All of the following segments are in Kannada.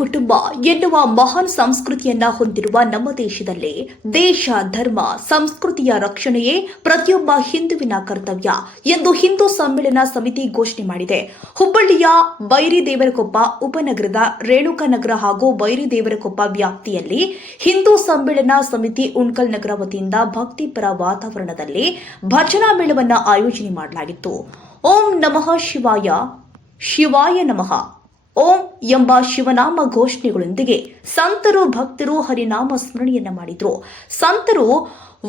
ಕುಟುಂಬ ಎನ್ನುವ ಮಹಾನ್ ಸಂಸ್ಕೃತಿಯನ್ನ ಹೊಂದಿರುವ ನಮ್ಮ ದೇಶದಲ್ಲಿ ದೇಶ, ಧರ್ಮ, ಸಂಸ್ಕೃತಿಯ ರಕ್ಷಣೆಯೇ ಪ್ರತಿಯೊಬ್ಬ ಹಿಂದುವಿನ ಕರ್ತವ್ಯ ಎಂದು ಹಿಂದೂ ಸಮ್ಮೇಳನ ಸಮಿತಿ ಘೋಷಣೆ ಮಾಡಿದೆ. ಹುಬ್ಬಳ್ಳಿಯ ಬೈರಿದೇವರಕೊಪ್ಪ ಉಪನಗರದ ರೇಣುಕಾನಗರ ಹಾಗೂ ಬೈರಿದೇವರಕೊಪ್ಪ ವ್ಯಾಪ್ತಿಯಲ್ಲಿ ಹಿಂದೂ ಸಮ್ಮೇಳನ ಸಮಿತಿ ಉಣ್ಕಲ್ ನಗರ ವತಿಯಿಂದ ಭಕ್ತಿಪರ ವಾತಾವರಣದಲ್ಲಿ ಭಜನಾ ಮೇಳವನ್ನು ಆಯೋಜನೆ ಮಾಡಲಾಗಿತ್ತು. ಓಂ ನಮಃ ಶಿವಾಯ, ಶಿವಾಯ ನಮಃ, ಓಂ ಎಂಬ ಶಿವನಾಮ ಘೋಷಣೆಗಳೊಂದಿಗೆ ಸಂತರು ಭಕ್ತರು ಹರಿನಾಮ ಸ್ಮರಣೆಯನ್ನ ಮಾಡಿದ್ರು. ಸಂತರು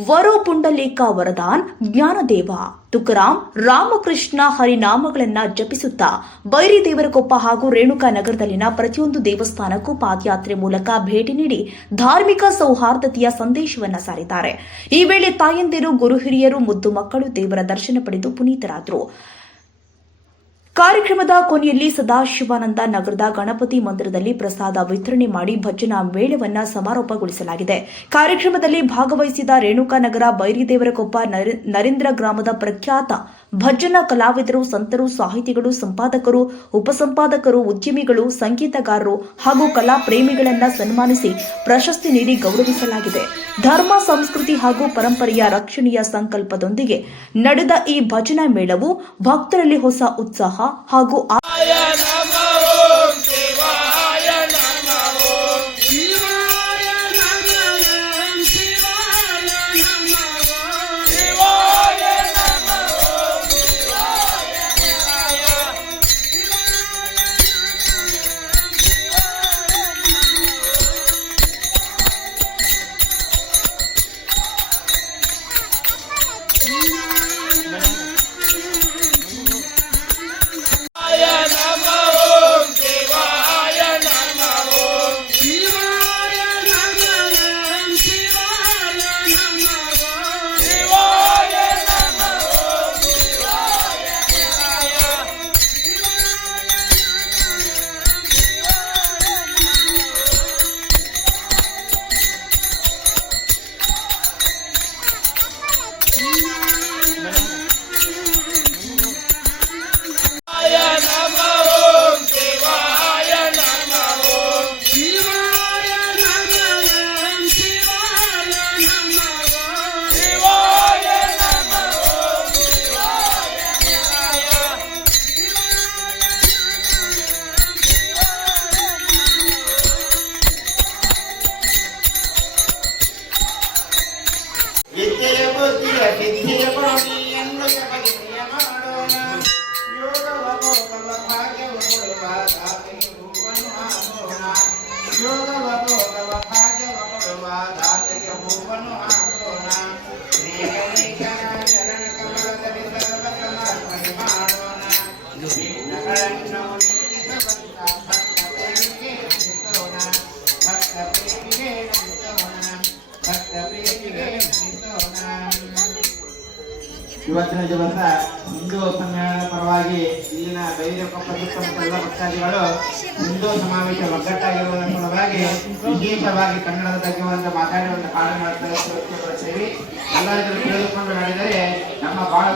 ವರೋ ಪುಂಡಲೇಕ ವರದಾನ್, ಜ್ಞಾನದೇವ, ತುಕಾರಾಮ್, ರಾಮಕೃಷ್ಣ ಹರಿನಾಮಗಳನ್ನ ಜಪಿಸುತ್ತಾ ಬೈರಿದೇವರಕೊಪ್ಪ ಹಾಗೂ ರೇಣುಕಾ ನಗರದಲ್ಲಿನ ಪ್ರತಿಯೊಂದು ದೇವಸ್ಥಾನಕ್ಕೂ ಪಾದಯಾತ್ರೆ ಮೂಲಕ ಭೇಟಿ ನೀಡಿ ಧಾರ್ಮಿಕ ಸೌಹಾರ್ದತೆಯ ಸಂದೇಶವನ್ನ ಸಾರಿದ್ದಾರೆ. ಈ ವೇಳೆ ತಾಯಂದಿರು, ಗುರು ಹಿರಿಯರು, ಮುದ್ದು ಮಕ್ಕಳು ದೇವರ ದರ್ಶನ ಪಡೆದು ಪುನೀತರಾದರು. ಕಾರ್ಯಕ್ರಮದ ಕೊನೆಯಲ್ಲಿ ಸದಾಶಿವಾನಂದ ನಗರದ ಗಣಪತಿ ಮಂದಿರದಲ್ಲಿ ಪ್ರಸಾದ ವಿತರಣೆ ಮಾಡಿ ಭಜನಾ ಮೇಳವನ್ನು ಸಮಾರೋಪಗೊಳಿಸಲಾಗಿದೆ. ಕಾರ್ಯಕ್ರಮದಲ್ಲಿ ಭಾಗವಹಿಸಿದ ರೇಣುಕಾನಗರ ಬೈರಿದೇವರಕೊಪ್ಪ ನರೇಂದ್ರ ಗ್ರಾಮದ ಪ್ರಖ್ಯಾತ ಭಜನಾ ಕಲಾವಿದರು, ಸಂತರು, ಸಾಹಿತಿಗಳು, ಸಂಪಾದಕರು, ಉಪಸಂಪಾದಕರು, ಉದ್ಯಮಿಗಳು, ಸಂಗೀತಗಾರರು ಹಾಗೂ ಕಲಾ ಪ್ರೇಮಿಗಳನ್ನ ಸನ್ಮಾನಿಸಿ ಪ್ರಶಸ್ತಿ ನೀಡಿ ಗೌರವಿಸಲಾಗಿದೆ. ಧರ್ಮ, ಸಂಸ್ಕೃತಿ ಹಾಗೂ ಪರಂಪರೆಯ ರಕ್ಷಣೆಯ ಸಂಕಲ್ಪದೊಂದಿಗೆ ನಡೆದ ಈ ಭಜನಾ ಮೇಳವು ಭಕ್ತರಲ್ಲಿ ಹೊಸ ಉತ್ಸಾಹ ಹಾಗೂ ಇವತ್ತಿನ ದಿವಸ ಹಿಂದೂ ಸಮ್ಮೇಳನದ ಪರವಾಗಿ ಇಲ್ಲಿನ ಬೈರಕೊಪ್ಪ ಸುತ್ತಮುತ್ತ ಎಲ್ಲ ಭಕ್ತಾದಿಗಳು ಹಿಂದೂ ಸಮಾವೇಶ ಒಗ್ಗಟ್ಟಾಗಿರುವುದರ ಸಲುವಾಗಿ ವಿಶೇಷವಾಗಿ ಕನ್ನಡದ ಬಗ್ಗೆ ಒಂದು ಮಾತಾಡಿ ಒಂದು ಕಾಡು ಮಾಡ್ತೇವೆ. ಎಲ್ಲರೂ ತಿಳಿದುಕೊಂಡು ನಡೆದರೆ ನಮ್ಮ ಬಹಳ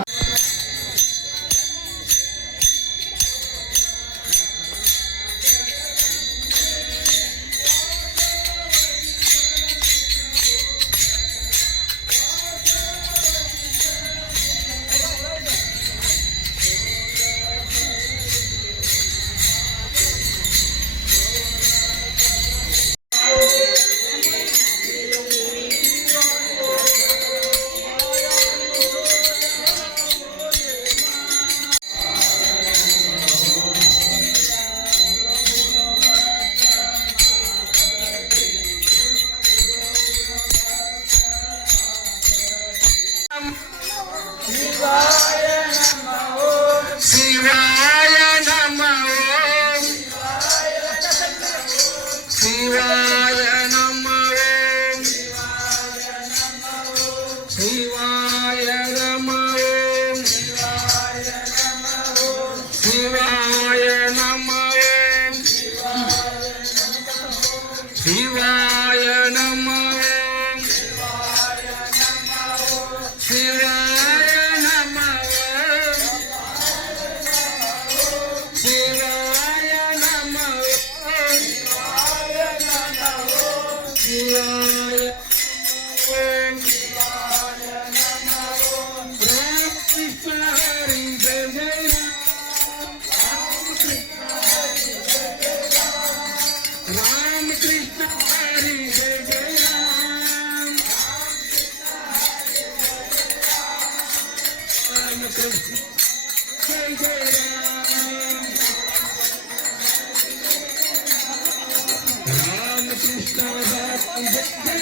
Krishna, Hare